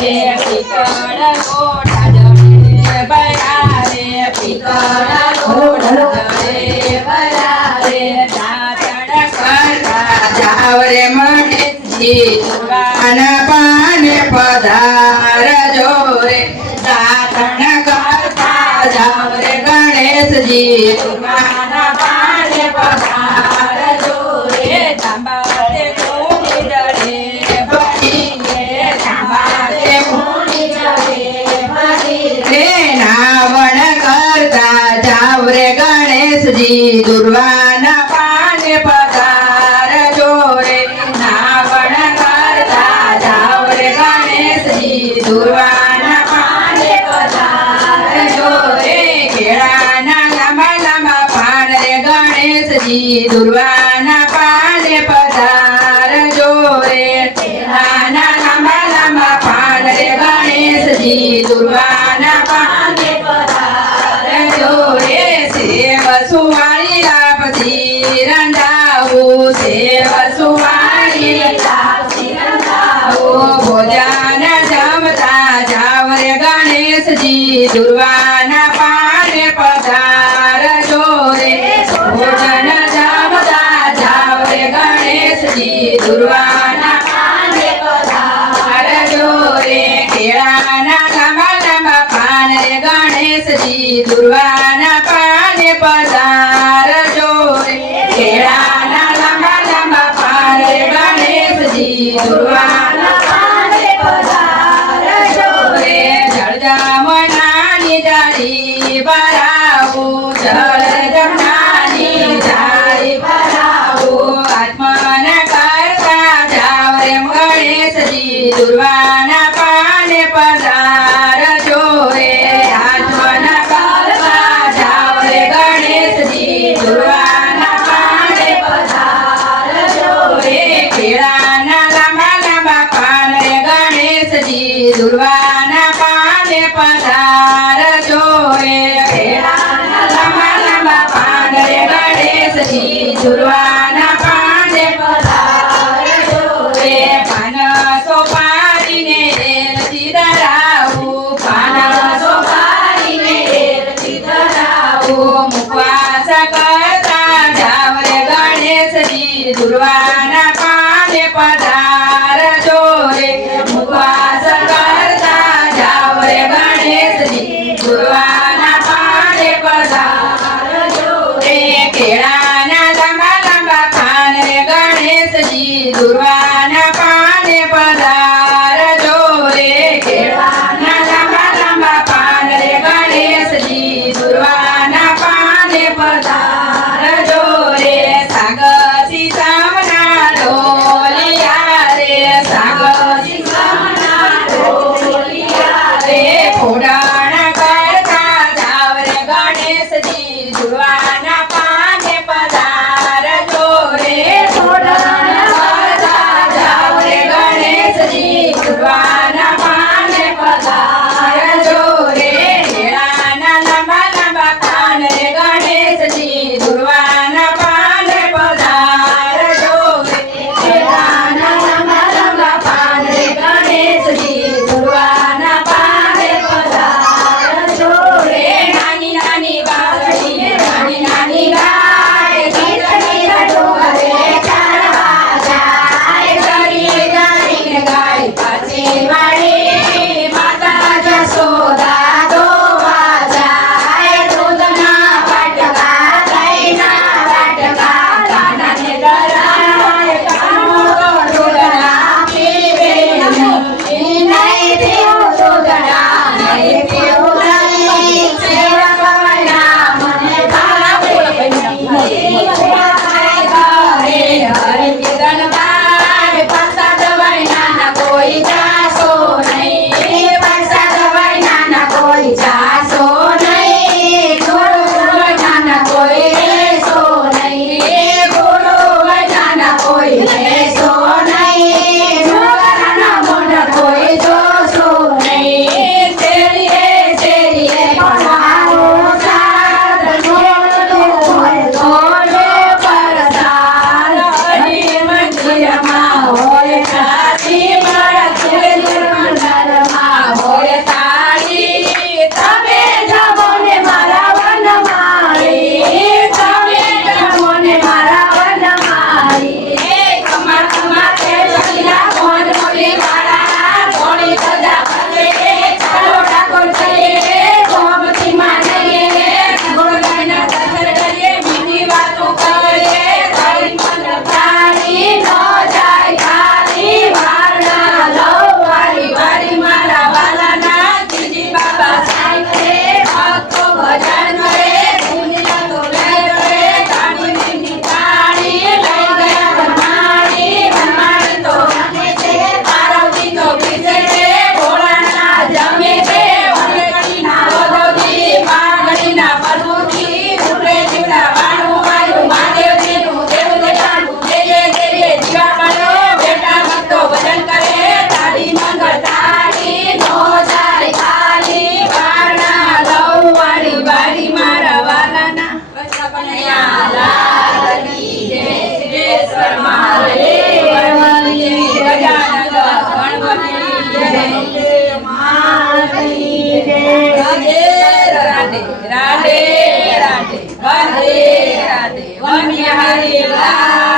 પિત્તળ લોટા જડે ભર્યા રે પિત્તળ લોટા જડે ભર્યા રે દાતણ કરતા જાવ રે મહેશજી દુર્વાના પાને પધારજો રે દાતણ કરતા જાવ રે ગણેશજી દુર્વાના પાને પધારજો રે તાંબાતે કોની ડરે ભરીએ તાંબાતે કોની ડરે ભરી રે નાવણ કરતા જાવ રે ગણેશજી દુર્વાના પાને પધારજો રે નાવણ કરતા જાવ રે ગણેશજી દુર્વાના પાને પધારજો રે કેળાના લાંબા લાંબા પાન રે ગણેશજી દુર્વાના પાને પધારજો રે કેળાના લાંબા લાંબા પાન રે ગણેશજી દુર્વાના પાને પધારજો રે સેવ સુવાળી લાપસી રંધાવું સેવ સુવાળી લાપસી રંધાવું ભોજન જમતા જાવ રે ગણેશજી દુર્વાના પાને પધારજો રે ભોજન જમતા જાવ રે ગણેશજી દુર્વાના પાને પધારજો રે કેળાના લાંબા લાંબા પાન રે ગણેશજી દુર્વાના પાને પધારજો રે કેળાના લાંબા લાંબા પાન રે ગણેશજી દુર્વાના પાને પધારજો રે જળજામણાની જાળી ભરાવું જળજમણાની જાળી ભરાવું આત્મન કરતા જાવ રે ગણેશજી દુર્વાના પાને પધારજો રે આત્મન કરતા જાવ રે ગણેશજી દુર્વાના પાને પધારજો રે કેળાના લાંબા લાંબા પાન રે ગણેશજી દુર્વાના પાને પધારજો રે કેળાના લાંબા લાંબા પાન રે ગણેશજી દુર્વાના પાને પધારજો રે પાન સોપારીને એલથી ધરાવું પાન સોપારીને એલથી ધરાવું મુખવાસ કરતા જાવ રે ગણેશજી દુર્વાના પાને પધારજો રે મુખવાસ કરતા જાવ રે ગણેશજી દુર્વાના પાને પધારજો રે કેળાના લાંબા લાંબા પાન રે ગણેશજી દુર્વાના પાને પધારજો રે કેળાના લાંબા લાંબા પાન રે ગણેશજી દુર્વાના પાને પધારજો રે સાગસી સામના ઢોલિયા રે સાગસી સામના ઢોલિયા રે ફોડાણા કરતા જાવ રે ગણેશજી દુર્વાના પાને પધારજો રે ફોડાણા કરતા જાવ રે ગણેશજી દુર્વાના પાને પધારજો રે કેળાના લાંબા લાંબા પાન રે ગણેશજી દુર્વાના પાને પધારજો રે કેળાના લાંબા લાંબા પાન રે ગણેશજી દુર્વાના પાને પધારજો રે નાની નાની વાસળી ને નાની નાની ગાય ગીતની ડોરે ચારવા જાય ગરી ગરીને ગાય પાછી વાળી માતા જશોદા દોવા જાય દૂધના વાટકા દહીંના વાટકા કાનાને ધરાય કાનો દૂધના પીવે નહીં પીવું દૂધના નહીં પીવું દહીં સેવા કવના મને ભાવે નહીં ઘરે હરિ કીર્તન ગાય પ્રસાદ વૈના કોઈ જાશો નહીં હરિ લાલ